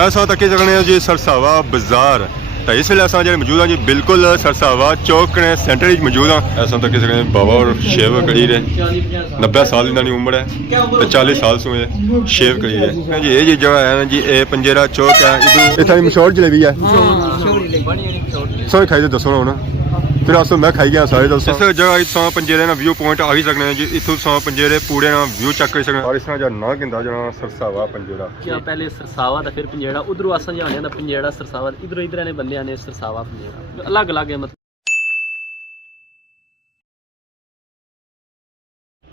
ऐसा तक सकने जी सरसावा बाजार। तो इस वेले असां मौजूद हाँ जी बिल्कुल सरसावा चौक ने सेंटर मौजूद हाँ। ऐसा तक सकने बाबा और शेव करी रहे 90 साल इन्होंने उम्र है तो 40 साल से शेव करी रहे जी। ये जी जगह है ना जी ये पंजेरा चौक है। इतना मशहूर जलेबी है सो खाई तो दसो ना फिर अस मैं खाई गया सारे दस। इस जगह इतना पंजेरे ना व्यू पॉइंट आ ही सकते हैं जी। इतों पंजेरे पूरे ना व्यू चेक कर सकते और इस तरह ना कहता जना सरसावा पंजेरा क्या पहले सरसावा तो फिर पंजेड़ा उधरों असा जाने पंजेड़ा सरसावा इधरों इधर ने बंदे ने सरसावा पंजेड़ा अलग अलग है मतलब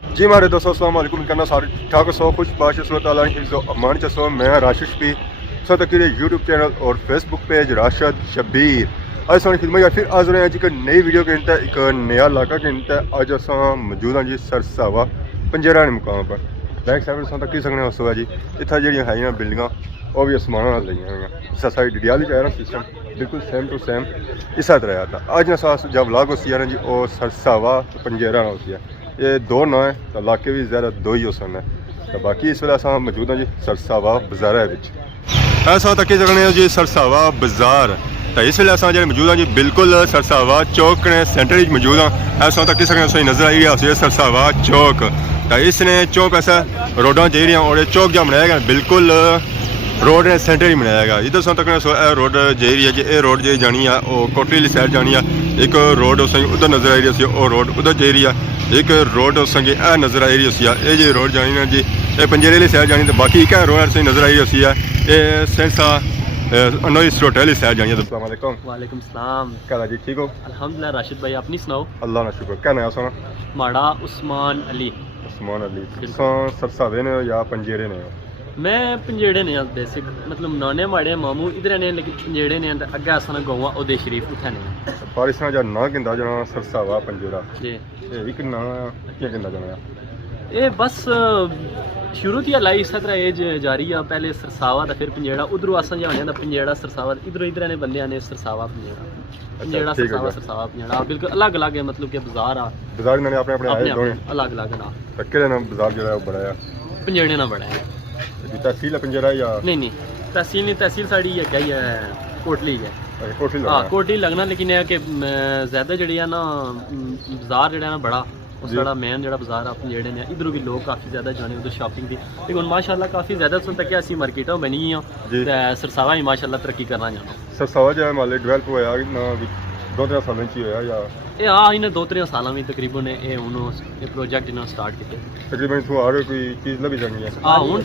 जी। हमारे दोस्तों अस्सलाम वालेकुम करना सारे ठीक ठाक सो खुश बाश अमान चसो मैं राशिद भी सो तक यूट्यूब चैनल और फेसबुक पेज राशिद शबीर। आज सारी खिदमत या फिर आज रहे हैं जी एक नई वीडियो के अंत एक नया इलाका के अंत अज अस मौजूद हाँ जी सरसावा पंजेरा ने मुकाम पर बैक साइड अस तक सकने उस जी इतना जी है बिल्डिंग वो भी आसमान लगिया हुई इस साइड डियाली चाह सिस्टम बिल्कुल सेम टू सेम इस तरह था। आज ना जब लाग उसी है ना जी वो सरसावा पंजेरा ना उसी है ये दो ना है तो इलाके भी ज़्यादा दो ही उसन है। तो बाकी इस वे अस मौजूद हाँ जी सरसावा बाजार ऐसा तक सकने जी सरसावा बाजार। तो इस वेले असां मौजूद हाँ जी बिल्कुल सरसावा चौक ने सेंटर मौजूद हाँ। ऐसा तक सकने नज़र आई है सरसावा चौक। तो इसने चौक ऐसा रोडा चाहिए और चौक जहाँ बनाया गया बिल्कुल रोड ने सेंटर ही बनाया गया। इधर सो तक रोड जी रही है जी ये रोड जी जानी है वो कोटली वाली साइड जानी है। एक रोड उस उधर नज़र आई रही है वो रोड उधर जा रही है। एक रोड उस नज़र आई रही है ये रोड जानी है जी ये पंजेरे वाली साइड जानी। तो बाकी एक रोड नज़र आई रही है ये सेंसा इस होटल साइड जानी है। अस्सलाम वालेकुम। वालेकुम सलाम क्या जी ठीक हो अल्हम्दुलिल्लाह। राशिद भाई अपनी सुनाओ। अल्लाह ना शुक्र क्या नया सुना माड़ा उस्मान अली सरसावे ने या पंजेरे ने मैं पंजेड़े ने बेसिक मतलब नाने माड़े मामू इधर ने लेकिन पंजेड़े ने अगे असन गौवा ओदे शरीफ उठे ने पर इस जा ना कहता जना सरसावा पंजेरा जी एक ना क्या कहता जना ये बस शुरू थी लाई इस तरह एज जारी है। पहले सरसावा तो फिर पंजेड़ा उधरों असा जाने पंजेड़ा सरसावा इधरों इधर ने बंदे ने सरसावा पंजेड़ा सरसावा सरसावा पंजेड़ा बिल्कुल अलग अलग है मतलब कि बाजार आ बाजार ने अपने अपने आए दोने अलग अलग ना केड़े नाम बाजार जो है बड़ा है पंजेड़े ना बड़ा है तहसील है पंजेड़ा या नहीं तहसील नहीं तहसील साड़ी है क्या है कोटली है कोटली लगना लेकिन यह कि ज्यादा जड़ी है ना बाजार जड़ा ना बड़ा उस बड़ा मेन जो बाजार अपने जेडे ने इधरों भी लोग काफ़ी ज़्यादा जाने उधर शॉपिंग की लेकिन माशाल्लाह काफ़ी ज़्यादा सुन तक ऐसी मार्केटा बनी हुई सरसावा ही माशाल्लाह तरक्की करना जाना सरसावा जो है माले डेवलप होया ना 2-3 सालों होया या ये हाँ इन्हें 2-3 सालों में तकरीबन ये प्रोजेक्ट इन्होंने स्टार्ट किए तकरीबन इतों आ कोई चीज़ लभी जानी है हाँ हूँ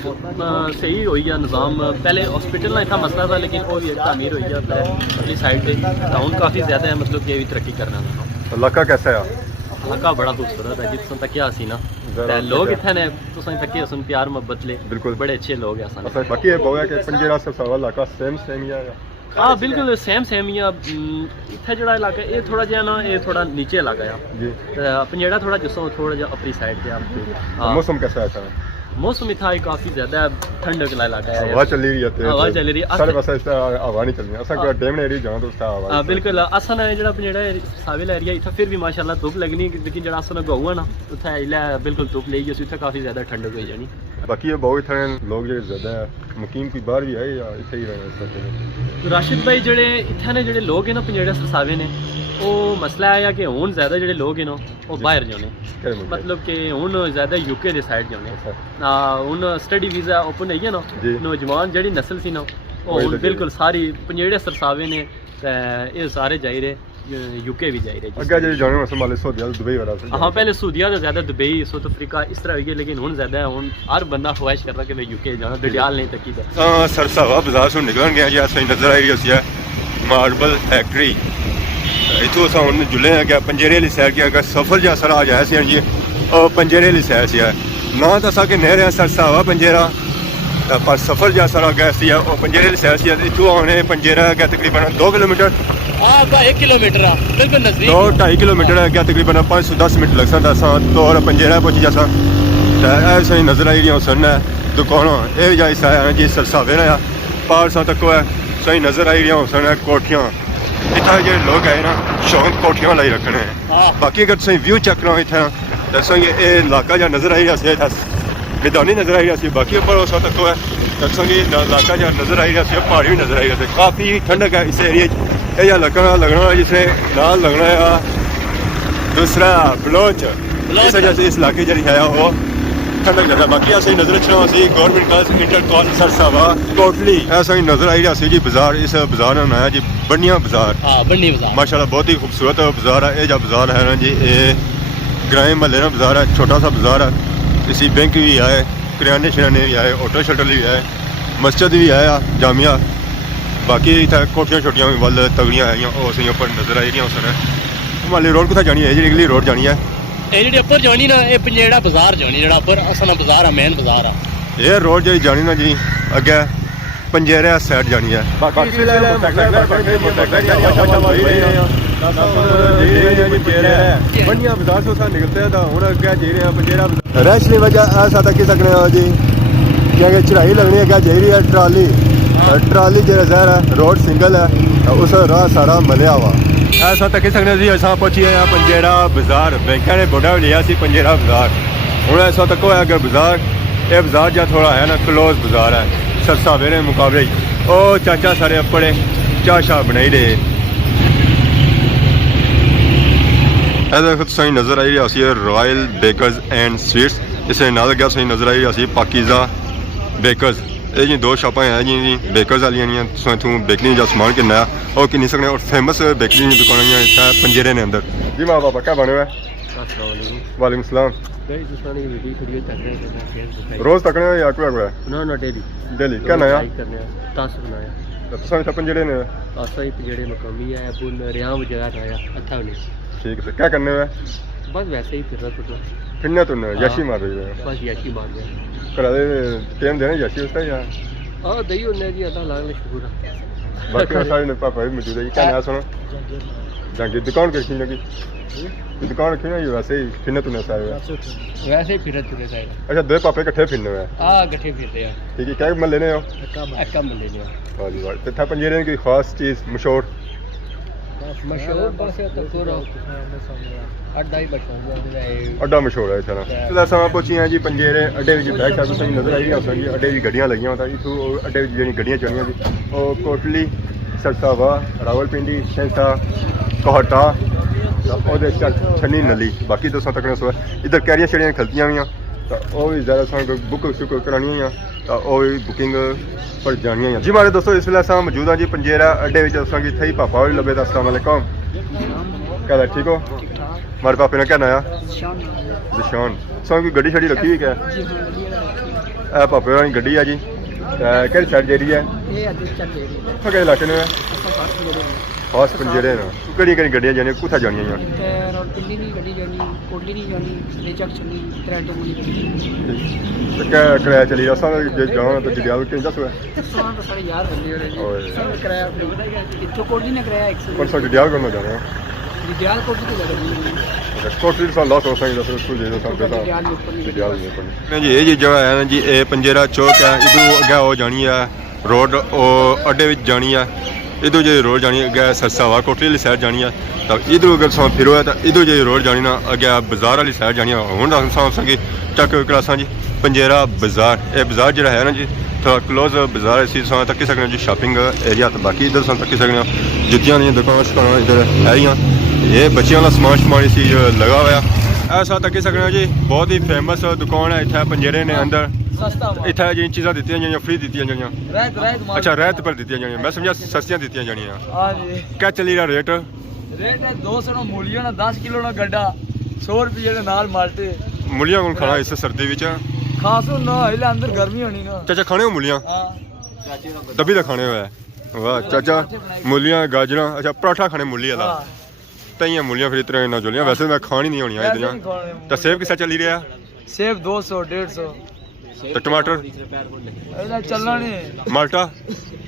सही हुई है निज़ाम। पहले हॉस्पिटल ना इतना मसला था लेकिन वो भी तामीर हुई है अपनी साइड पर हूँ काफ़ी ज़्यादा है मतलब कि भी तरक्की करना इलाका कैसा है इलाका बड़ा खूबसूरत है जिस तक क्या सी ना लोग इतने ने तो तक सुन प्यार मोहब्बत ले बिल्कुल बड़े अच्छे लोग हैं। बाकी ये बहुत है कि पंजेरा सरसावा इलाका सेम ही है हाँ बिल्कुल सेम ही है। इतना जो इलाका ये थोड़ा जहा ना ये थोड़ा नीचे इलाका है पंजेड़ा थोड़ा जिसो थोड़ा जहा अपनी साइड पे। मौसम कैसा है मौसम इतना काफ़ी ज़्यादा ठंडक का इलाका है हवा चल रही है हवा चल रही है सारे पासे हवा नहीं चल रही असा डैम एरिया जाओ तो उसका हवा बिल्कुल असन जो पंजेड़ा साविल एरिया इतना फिर भी माशाल्लाह धुप लगनी लेकिन जो असन गऊ है ना उत्थे बिल्कुल धुप लेगी उत्थे काफ़ी ज़्यादा ठंडक हो जानी। बाकी ये बहुत इतने लोग जो ज़्यादा मुकीम की बाहर भी है या इतने ही रहने राशिद भाई जोड़े इतने जोड़े लोग हैं ना पंजेड़ा सरसावे ने वो मसला है कि हूँ ज़्यादा जोड़े लोग हैं ना वो बाहर जाने मतलब कि हूँ ज़्यादा यूके के साइड जाने हूँ स्टडी वीज़ा ओपन है ना नौजवान जी नस्ल सी ना वो बिल्कुल सारी पंजेड़े सरसावे ने ये सारे जाई रहे यूके भी जाई रहे हाँ पहले सऊदीया तो ज़्यादा दुबई साउथ अफ्रीका इस तरह हुई लेकिन हूँ ज़्यादा हूँ हर बंदा ख्वाहिश कर रहा कि मैं यूके जाना दरियाल नहीं तकी सरसावा बाजार से निकल गया जी नजर आई रही है मार्बल फैक्ट्री इतों अस हूँ जुले हैं क्या पंजेरे वाली साइड क्या सफर जो सर आ जाए सी जी पंजेरे वाली साइड से है ना तो असा नह रहे सरसावा पंजेरा पर सफर जो सर आ गया सी पंजेरे वाली साइड से इतों आने पंजेरा क्या तकरीबन 2 किलोमीटर 1 किलोमीटर बिल्कुल 2-2.5 किलोमीटर है क्या तकरीबन 5-10 मिनट लग सकता असा तो पंजेरा पहुंची जासा सही नजर आई रही सुन दुकान ये जाए जी सरसावे ने पार सा तक है सही नजर आई रही सुन कोठियाँ इतना जो लोग है ना शौक कोठियाँ लाई रखने हैं। बाकी अगर तुम व्यू चेक करो इतना दसो ये इलाका जो नजर आई रहा मैदानी नज़र आई रहा सी बाकी ऊपर उस वक्त तक है तकसंगी इलाका जो नज़र आई रहा सी पहाड़ी भी नज़र आई रहा सी काफ़ी ठंडक है इस एरिए यह लगना जिसने नाल लगना है दूसरा बलोच इस वजह से इस इलाके जी है वो ठंडक ज़्यादा बाकी ऐसे नज़र रखना सी government girls inter college Sarsawa Kotli ऐसा ही नज़र आई रहा सी जी बाजार इस बाजार ने बनाया जी बनिया बाजार माशाल्लाह बहुत ही खूबसूरत बाजार है। ये जो बाजार है ना जी ये ग्रामीण महल्ले का बाजार है छोटा सा बाजार है इसी बैंक भी है किराने शिराने भी है होटल शटल भी है मस्जिद भी है जामिया बाकी इतना कोठियां छोटियां भी वल तगड़ियां है उस उपर नज़र आई रही उस माली रोड कुछ जानी है जी अगली रोड जानी है ये ऊपर जानी ना ये पंजेड़ा बाजार जानी जो ऊपर असना बाजार है मेन बाजार है ये रोड जी जानी ना जी अगे पंजेरा साइड जानी है रश की वजह ऐसा तक सकने हो जी कि चढ़ाई लगनी है क्या जा रही है ट्राली जो जहर है रोड सिंगल है उस राह सारा मलिया हुआ ऐसा तक सकने जी अस पहुंची हैं पंजेरा बाजार बैंक ने बोर्डा लिया सी पंजेरा बाजार हूँ ऐसा तक होया कि बाजार ये बाजार जो थोड़ा है ना क्लोज बाजार है सरसावे ने मुकाबले ओ चाचा सारे अपने चाह शाह बनाई रहे सही नज़र आई रहा सी रॉयल बेकर्स एंड स्वीट्स इस नाल गया सही नज़र आई रहा सी पाकिज़ा बेकर्स ये जी दो शॉपां हैं जी बेकर्स वाली इतों बेकरी का समान किन्ना है और किन्नी सकने और फेमस बेकरी की दुकान इतना पंजेरे ने अंदर जी माँ बापा क्या बने हुए वालेकुम सलाम रोज तकने या कोई डेली क्या नया पंजेरे ने पंजेड़े मकामी है रियां वगैरह आया अच्छा नहीं ठीक है क्या करने हुए बस वैसे ही फिरना फिरना तुमने यशी मार रही है बस यशी मार गया करा दे टाइम देना यशी उसका या हां दही होने जी अल्लाह लाग शुक्र है बाकी सारे ने पापा भी मौजूद है क्या नया सुनो जाके दुकान कैसी लगी दुकान रखी ना ये वैसे ही फिरना तुमने सारे वैसे ही फिरते सारे अच्छा दो पापे इकट्ठे फिरने हुए हां इकट्ठे फिरते हैं ठीक है क्या मल लेने हो कम लेने हो हां जी वाह तो था पंजेरे की खास चीज मशहूर बस तो पूरा अड्डा ही अड्डा मशहूर है इतना फिलहाल समा पहुंची हैं जी पंजेरे अड्डे में बैक साइड से नजर आई रही है अड्डे की गड्डियां लगी होता इथों अड्डे जी गड्डियां चलियां जी और कोटली सरसावा रावलपिंडी सेंसा कोहटा और छन्नी नली बाकी दसा तक इधर कैरियां शड़ियां खलतियां हुई तो वह भी ज़्यादा सा बुक शुक करानी हुई तो वह भी बुकिंग पर जानी हुई जी हमारे दोस्तों इस वेले मौजूद हाँ जी पंजेरा अड्डे में थी पापा भी लभे अस्सलाम वालेकुम क्या ठीक हो हमारे पापे ने क्या नाया दिशान की गड्डी शड़ी रखी हुई क्या पापे वाली गड्डी है जी कि साइड जा रही है इलाके ने खास पंजेरे कड़ी गड्डियां जानियां कुत्थै जानियां क्या किराया चली रहा जो जाना तो जडियाल किन दस परसों जडियाल करना जाना कोटली लॉस हो जी ये जी जगह है ना जी ये पंजेरा चौक है इधर अगे वो जानी है रोड अड्डे में जानी है इधर जो रोड जानी अगे सरसावा कोटली वाली साइड जानी है तो इधर अगर फिरो है तो इधर जो रोड जानी ना अगे बाजार वाली साइड जानी है हूँ संगी चक क्लासा जी पंजेरा बाजार ये बाजार जो है ना जी थोड़ा क्लोज बाजार इसी तक्की सकने जी शॉपिंग एरिया तो बाकी इधर तक्की सकने जुतियां दुकान शुकान इधर है ही ये बच्चों का समान इसी लगा हुआ ऐसा तक्की सकने जी बहुत ही फेमस दुकान है इतना पंजेरे ने अंदर इतना जी चीज़ा दी जाइए फ्री दी जाइए अच्छा रैत पर दी जाइए मैं समझा सस्तियां दी जानिया क्या चली रहा रेट है 200 मूलियां 10 किलो ना गड्ढा 100 रुपये नाल माल्टे मूलियां कौन खाना इस सर्दी विच खासो ना इले अंदर गर्मी होनी ना चाचा खाने हो मूलियां तभी तो खाने हुआ है वाह चाचा मूलियां गाजरा अच्छा पराठा खाने मूली वाला तइयां मूलियां फिर इतना ना चलियां वैसे मैं खानी नहीं होनी इधर तो सेब किस चली रहा सेब 200 150 तो टमाटर चलना नहीं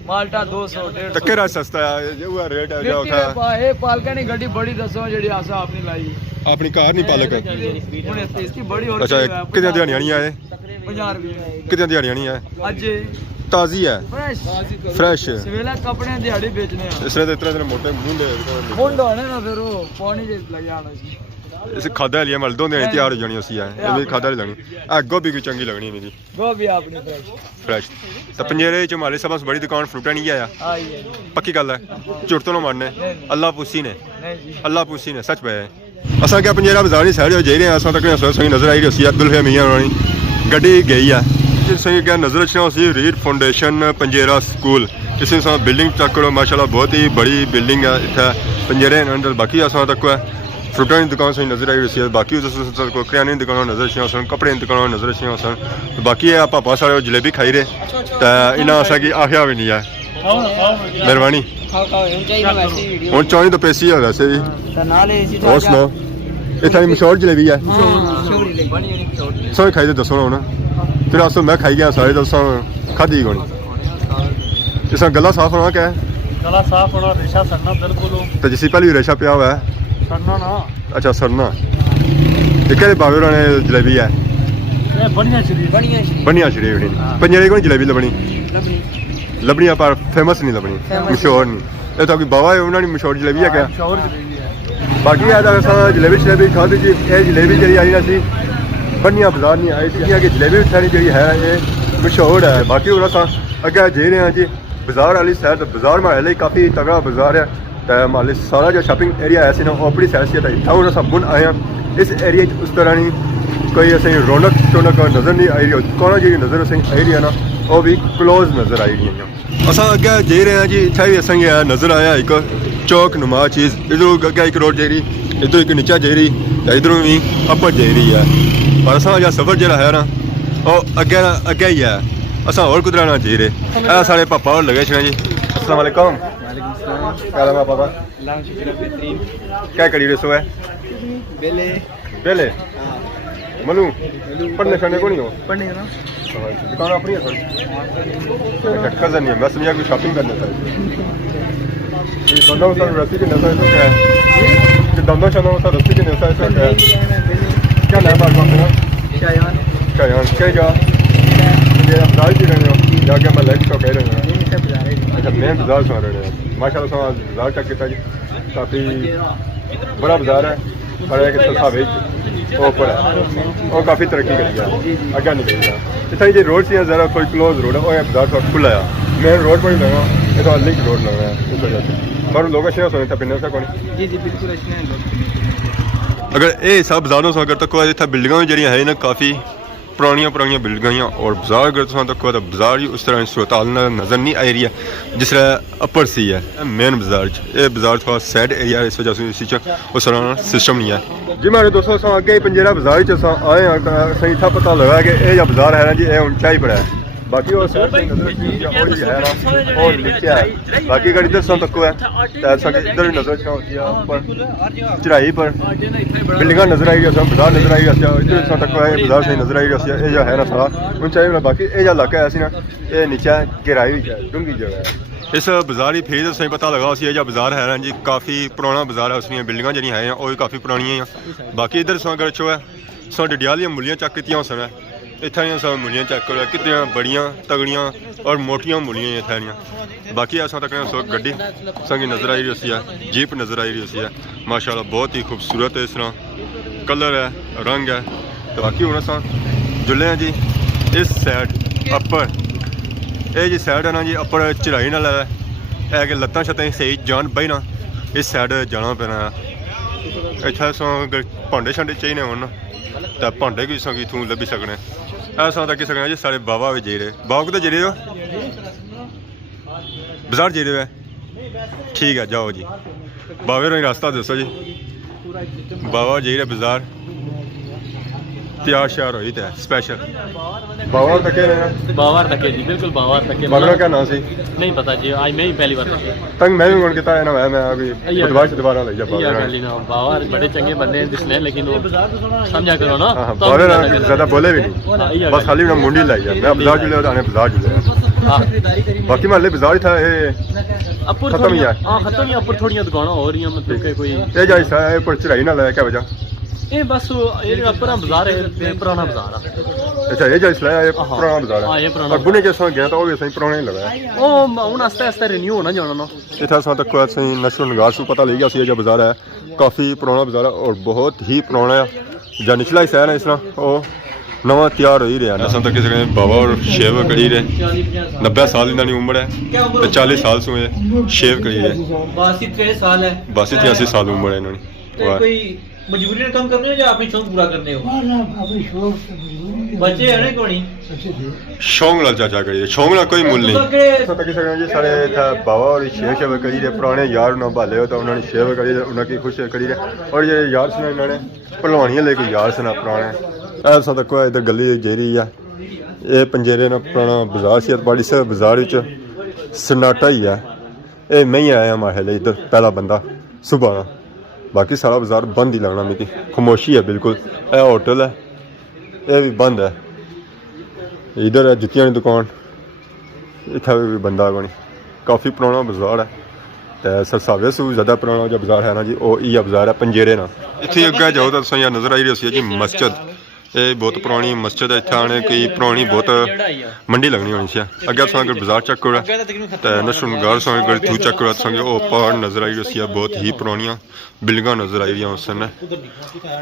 माल्टा 200 150 तक्के राज सस्ता है ये हुआ रेट है जो उठा ए पालका ने गड्डी बड़ी दसो जेडी आसा आपने लाई अपनी कार नहीं पालक हुने इसकी बड़ी और अच्छा कितने दिहाड़ियां नहीं आए 50 रुपए कितने दिहाड़ियां नहीं आए आज ताजी है फ्रेश सवेला कपड़े दिहाड़ी बेचने हैं इसने तो इतने मोटे मुंडे मुंड होने ना फिर वो पानी जे लग जाना सी इस खादा लिया मल दो दिन तैयार हो जानी उसी है ये भी खादा लेनी गोभी भी चंगी लगनी मेरी गोभी अपनी फ्रेश तो पंजेरे च हमारे सब बड़ी दुकान फ्रूटा नहीं आया पक्की गल है झूठ तो ना मारने अल्लाह पूसी ने सच पे है असा क्या पंजेरा बाजार साइड जाई रहे हैं असा तक सही नजर आई रही अब्दुल मियां होनी गड्डी गई है सही क्या नजर रखना उसी रीड फाउंडेशन पंजेरा स्कूल इसी बिल्डिंग चेक करो माशाल्लाह बहुत ही बड़ी बिल्डिंग है इतना पंजेरे अंदर बाकी असा तक है फ्रूटा की दुकान सही नजर आई रही है बाकी करियाने की दुकान नजर रखियां सन कपड़े की दुकान नजर रखियां सन बाकी है पापा सारे जलेबी खाई रहे तो इन्हें असा की आख्या भी नहीं है मेहरबानी हूँ चाहनी तो पेसी है वैसे भी और सुनाओ इतना मशहूर जलेबी है सो खाई तो दसो ना फिर अस मैं खाई गया सारे दस खाधी कौन इस गला साफ होना क्या है गला साफ होना रेशा सरना बिल्कुल तो जिसी पहले रेशा पिया हुआ है सरना ना अच्छा सरना कहते बाबे ने जलेबी है बढ़िया शरीफ नहीं पंजेरे को जलेबी लबनी लबनी पर फेमस नहीं लबनी मशहूर नहीं ये तो कोई बाबा है उन्होंने मशहूर जलेबी है क्या बाकी जलेबी खाधी जी ये जलेबी जी आई ना सी बढ़िया बाजार नहीं आई थी कि जलेबी खानी जी है ये मशहूर है बाकी और अगर जे रहे हैं जी बाजार वाली साइड बाजार हमारे लिए काफ़ी तगड़ा बाजार है तो हमारे सारा जो शॉपिंग एरिया है ना अपनी साइड से इतना सब बुन आए हैं इस एरिए उस तरह नहीं कोई ऐसे रौनक शौनक नज़र नहीं आई रही कौन जी नज़र असें आई रही है ना वो भी क्लोज नज़र आई रही है अस अगर जे रहे हैं जी इतना भी असेंगे नज़र आया एक चौक नुमा चीज़ इधर अगर एक रोड जा रही इधर एक नीचा जा रही इधरों भी अपर जा रही है और असा जो सफ़र जो है ना वो अगे ही है असा और कुदरा ना जी रहे सारे पापा और लगे छे जी अस्सलाम वालेकुम क्या नाम है पापा क्या करी रहे सो है बेले बेले मनु पढ़ने छढ़ने को नहीं हो पढ़ने ना दुकान अपनी है थोड़ी कजन नहीं है मैं समझा कोई शॉपिंग करना था ये दोनों सर रस्सी के नजर से क्या है ये दोनों चनो सर रस्सी के नजर से क्या है क्या नाम है आपका शायान क्या जा ये आप बाजार ही रहे हो या क्या मैं लाइफ शॉप कह रहे हो अच्छा मेन बाजार से रहे हैं माशाल्लाह बाजार चेक किया जी काफ़ी बड़ा बाजार है और एक सरसावे ऊपर है और काफ़ी तरक्की करी है अगर नहीं करी है इतना जी रोड से ज़रा कोई क्लोज रोड है वो बाजार थोड़ा खुला है मेन रोड पर ही लगा ये तो अलग रोड लगा है इस वजह से और लोग अच्छे सोचते पिंड से कौन जी बिल्कुल अच्छे अगर ये सब बाजारों से अगर तक इतना बिल्डिंग जी है ना काफ़ी पुरानियां बिल्डिंग और बाजार अगर तुम तक तो बाजार ही उस तरह सूरत हाल नज़र नहीं आई रही है जिस तरह अपर सी है मेन बाजार ये बाजार थोड़ा सैड एरिया है इस वजह से इसी उस तरह सिस्टम नहीं है जी मेरे दोस्तों अस अगे पंजेरा बाजार आए हैं इतना पता लगा कि ये जो बाजार है ना जी ये ऊंचाई पर है बाकी और है ना और नीचे है बाकी अगर इधर से तक है इधर नजर होती है ऊपर चढ़ाई पर बिल्डिंग नजर आई रही है बाजार नजर आई रही है इधर से तक है बाजार से नजर आई रही है ये जो है ना सारा ऊंचाई बाकी ये जो इलाका है ना ये नीचे गहराई डूंगी जगह है इस बाजार ही फिर सही पता लगा उसी जो बाजार है ना जी काफ़ी पुराना बाजार है उसमें बिल्डिंग जी है वो भी काफ़ी पुरानी हैं बाकी इधर से अगर अच्छो है सो डिडियालियां मूलियां चेक की सन इतना सब मूलियां चेक करो कितनी बड़िया तगड़ियाँ और मोटियां मूलियां इतना बाकी अस तक सो गड्डी संगी नज़र आई रही है जीप नज़र आई रही है माशाल्लाह बहुत ही खूबसूरत है इस तरह कलर है रंग है तो बाकी हूँ अस जुले हैं जी इस साइड अपर ये जी साइड है ना जी अपर चढ़ाई ना है कि लत्तां छत्तां सही जान बही ना इस साइड जाना पैना इतना सो भांडे शांडे चाहिए हो तो भांडे भी संगी इतों लभी सकने ऐसा तक सकना जी सारे बाबा भी जे रहे बाबा कुछ जे रहे हो बाजार जे रहे हो ठीक है जाओ जी बाबे ने रास्ता दसो जी बाबा जे रहे बाजार तैयार श्यार हुई है स्पेशल बावर तक बावर तक जी बिल्कुल बावर तक मगरा क्या नाम सी नहीं पता जी आज मैं ही पहली बार तंग मैं भी कौन किता है ना मैं अभी बुधवार से दोबारा ले जा बावर बड़े चंगे बंदे हैं जिसने लेकिन वो समझा करो ना बावर ज्यादा बोले भी नहीं बस खाली ना मुंडी लाई है मैं बाजार जुले आने बाजार जुले बाकी महल्ले बाजार था ये अपर खत्म ही है हां खत्म ही अपर थोड़ियां दुकानां हो रही हैं मतलब के कोई ये जाई सा पर चढ़ाई ना लाया क्या वजह ये बस ये अपना बाजार है पुराना बाजार है अच्छा ये जाइस लाया ये पुराना बाजार हां ये पुराना और बुने जैसा गया तो वो भी सही पुराना ही लगा है ओ हुन आस्ते आस्ते रिन्यू होना जाना ना इतना सा तक कोई सही नशो नगार से पता लग गया सी जो बाजार है काफ़ी पुराना बाजार है और बहुत ही पुराना है। जो निचला हिस्सा है ना इस तरह वो नवा तैयार हो ही रहा है। असां तक किसी बाबा और शेव करी रहे 90 साल इन्होंने उम्र है तो 40 साल से शेव करी रहे 82 साल है 82 साल उम्र है इन्होंने। कोई मजबूरी ने काम करने हो या अपनी शौक पूरा करने हो? बच्चे है ना कोनी शौक नाल चाचा करिए शौक नाल कोई मुल नहीं। जी सारे बाबा और शेव करी रहे पुराने यार ना भाले हो तो उन्होंने शेव करी उन्होंने खुश करी रहे और ये यार सुना इन्होंने भलवानियां लेके यार सुना पुराने ऐसा तक इधर गली जेरी है ये पंजेरे ना पुराना बाजार से बड़ी से बाजार सन्नाटा ही है। ये मैं ही आया माहे इधर पहला बंदा सुबह बाकी सारा बाजार बंद ही लगना मिगी खामोशी है बिल्कुल। यह होटल है ये भी बंद है। इधर है जुतियां की दुकान इतना भी बंदा कोई काफ़ी पुराना बाजार है। तो सरसावे से ज़्यादा पुराना जो बाजार है ना जी वो ये बाजार है पंजेरे ना। इतने अगर जाओ तो तुम नज़र आई रही है जी मस्जिद ये बहुत पुरानी मस्जिद है। इतने आने की पुरानी बहुत मंडी लगनी होनी चाहिए। अगर तुम अगर बाजार चेक करो तो नशुनगार से अगर थू चेक करो तो वो पहाड़ नज़र आई रही है बहुत ही पुरानिया बिल्डिंग नज़र आई रही उस समय।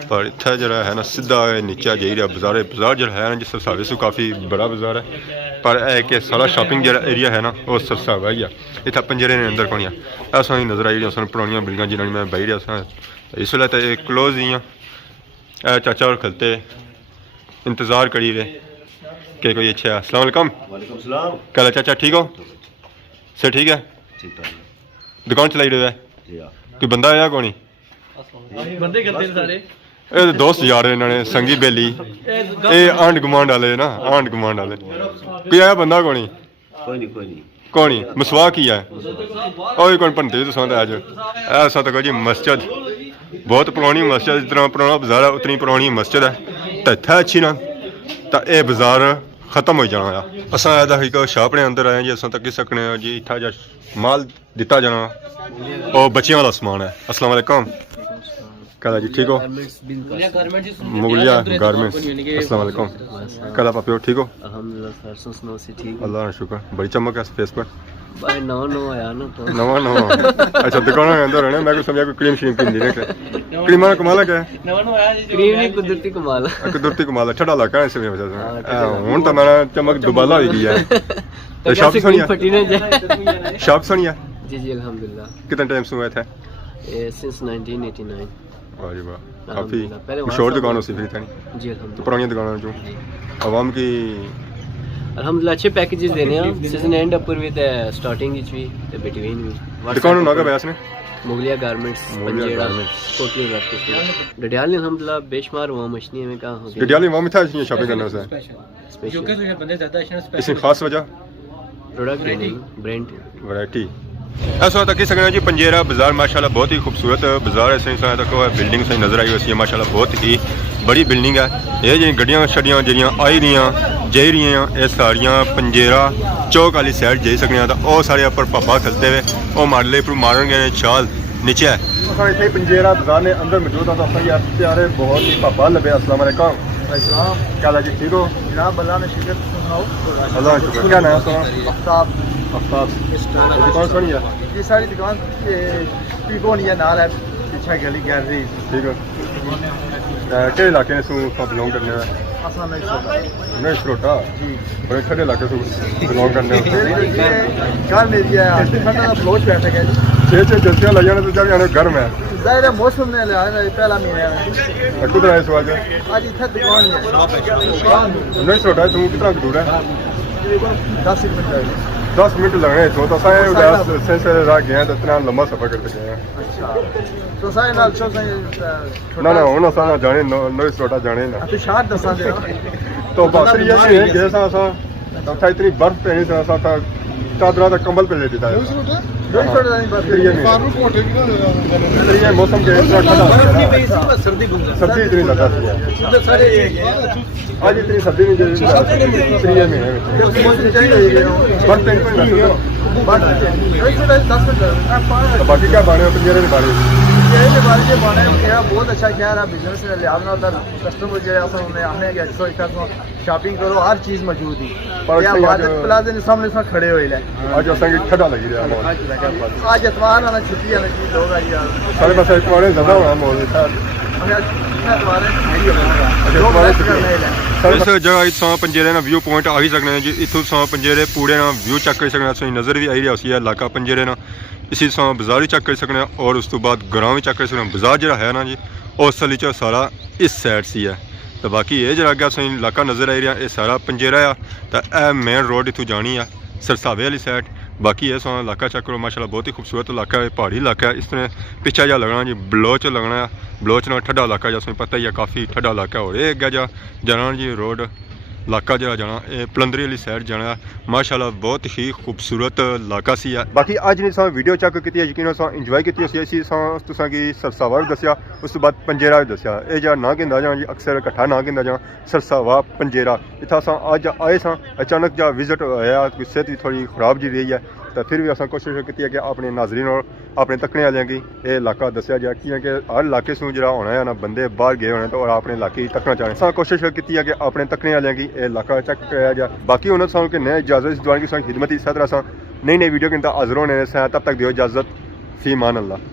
पर इतना जरा है ना सीधा नीचे जा रहा बाजार बाजार जो है ना जी सरसावे से काफ़ी बड़ा बाजार है। पर एक सारा शॉपिंग जो एरिया है ना वो सरसावा ही है। इतना पंजेरे ने अंदर कौन ऐसा ही नज़र आई रही उस पुरानिया बिल्डिंग जिन्होंने मैं बही रहा इस वे तो क्लोज ही हाँ चाचा और खलते इंतज़ार करी रहे कि कोई अच्छा। अस्सलाम वालेकुम। वालेकुम सलाम। क्या चाचा ठीक हो सर? ठीक है दुकान चलाई रहे है कोई बंदा आया कौन बंदे करते हैं सारे ये दोस्त यार इन्होंने संगी बेली ये आंड गुआंढ वाले ना आंड गुआंढ वाले कोई आया बंदा कौन कौन मसवा की है और कौन भंते तो सौंदा अज ऐसा तो जी मस्जिद बहुत पुरानी मस्जिद जितना पुराना बाजार है उतनी पुरानी मस्जिद है। तो इतना अच्छी ना तो यह बाजार खत्म हो जाना है। असा एक शाप ने अंदर आए जी अस तक सकने जी इतना जो माल दिता जाना और बच्चियों वाला समान है। अस्सलाम वालेकुम कला जी ठीक हो मुगलिया गारमेंट्स। अस्सलाम वालेकुम कला पापे ठीक हो? अल्लाह का शुक्र बड़ी चमक है फेस पर नवा अच्छा दुकान के अंदर है मैं को समझा कोई क्रीम श्रीम क्रीम नहीं क्रीम कमाल है क्या कुदरती कमाल कुदरती कमाल है ठंडा इलाका है इसलिए हूँ तो मेरा चमक दुबाला हो गई है। शॉप सुनिया शॉप सुनिया जी जी अल्हम्दुलिल्लाह। कितना टाइम से हुआ था? सिंस 1989। वाह जी वाह काफ़ी मशहूर दुकान हो सी फिर जी अल्हम्दुलिल्लाह। पुरानी दुकानों जो आवाम की अल्हम्दुलिल्लाह अच्छे पैकेजेस देने हैं सीजन एंड अपर भी ते स्टार्टिंग विच भी ते बिटवीन भी। दुकान ना का बयास ने मुगलिया गारमेंट्स पंजेड़ा कोटली अज़ाद कश्मीर डडियाल ने अल्हम्दुलिल्लाह बेशुमार वहाँ मछली में कहाँ हो गई डडियाल में था इसलिए शॉपिंग करना से जो कि बंदे ज़्यादा इसकी खास वजह प्रोडक्ट ब्रांड वैरायटी ऐसा तक ही सकना जी पंजेरा बाजार माशाल्लाह बहुत ही खूबसूरत बाजार है। सही तक बिल्डिंग सही नज़र आई हुई है माशाल्लाह बहुत ही बड़ी बिल्डिंग है। ये जी गड्डियां शड्डियां जड़ियां आई दियां जाई रही ये सारियां पंजेरा चौक वाली साइड जाई सकने तो वह सारे उपर पापा खलते हुए वो माडले पर मारन गए चाल नीचे है। इतने पंजेरा बाजार ने अंदर मौजूद है तो प्यारे बहुत ही पापा लगे। अस्सलाम वालेकुम क्या जी ठीक हो जनाब अल्लाह ने शुक्र अल्लाह शुक्र क्या नाम है? आफ्ताब आफ्ताब दुकान कौन है? ये सारी दुकान पीकोनी है नाल है पीछे गली गैलरी ठीक है के इलाके से बिलोंग करने में असा नहीं श्रोटा जी बड़े ठंडे इलाके से बिलोंग करने घर मेरी है ठंडा का फ्लोच बैठ गया जी 6 जल्सियाँ लग जाने तो जब यानी गर्म है ज़ाहिर है मौसम ने लिया पहला महीना है कितना है सवाल आज इतना दुकान है नहीं श्रोटा तुम कितना दूर है? 10 मिनट जाएगा 10 मिनट लगने तो गए हैं तो इतना लंबा सफर करते गए हैं। अच्छा तो सारे नाल चो ना ना होना सारा जाने नो छोटा जाने ना तो शायद दसा दे तो बात ये है गए सा था इतनी बर्फ पे नहीं था चादरा तक कंबल पे ले देता है मौसम के सर्दी इतनी ज़्यादा आज इतनी सर्दी नहीं बाकी क्या बारे पंजेरे के बारे पंजेड़े के बारे में बाने बहुत अच्छा शहर है बिजनेस के लिहाज में उधर कस्टमर जो है उन्हें आने के अच्छो इतना शॉपिंग करो हर चीज़ मौजूद है आज़ाद प्लाजा के सामने इसमें खड़े हुए हैं आज असांखे ठंडा लगी रहा है आज इतवार आना छुट्टी आना चीज़ होगा यार सारे पास इतवार ज़्यादा होना मॉल इस जगह इतना पंजेरे ना व्यू पॉइंट आ ही सकते हैं जी इतों तुम पंजेरे पूरे ना व्यू चेक कर सकते हैं नज़र भी आई रहा उसी इलाका पंजेरे ना इसी तुम बाजार भी चेक कर सकते हैं और उस तो बाद ग्रां भी चेक कर सकते हैं बाजार जो है ना जी और असली च सारा इस साइड से है तो बाकी ये जरा अगर असें इलाका नज़र आई रहा ये सारा पंजेरा आ तो यह मेन रोड इतों जानी है सरसावे वाली साइड बाकी ये सोना इलाका चेक करो माशाल्लाह बहुत ही खूबसूरत इलाका है पहाड़ी इलाका है इस तरह पिछा जा लगना जी बलोच लगना है बलोच ना ठंडा इलाका जैसे पता ही है काफ़ी ठंडा इलाका और ये अगर जा जाना जी रोड इलाका जरा जाना ये पलंदरी वाली साइड जाना माशाल्लाह बहुत ही खूबसूरत इलाका सी है बाकी अज ने वीडियो चेक की यकीन इंजॉय की तुसा की सरसावा भी दसिया उस तो बाद पंजेरा भी दसिया ये जहाँ ना गिंदा जां जी अक्सर इकट्ठा ना गिंदा जां सरसावा पंजेरा इतना अस अज आए अचानक जा विजिट होया सेहत भी थोड़ी खराब जी रही है तो फिर भी अस कोशिश की कि अपने नाजरीन और अपने तकने वाले की यह इलाका दसिया जाए क्योंकि हर इलाके से जो होना है ना बंदे बाहर गए होने तो और अपने इलाके तकना चाहते हैं कोशिश की कि अपने तकने वाले की यह इलाका चेक कराया जाए बाकी उन्होंने सानू कि नए इजाजत इस दौरान की खिदमत इस तरह नई नई वीडियो के हाजिर होने तब तक दियो इजाजत फी मान अल्लाह।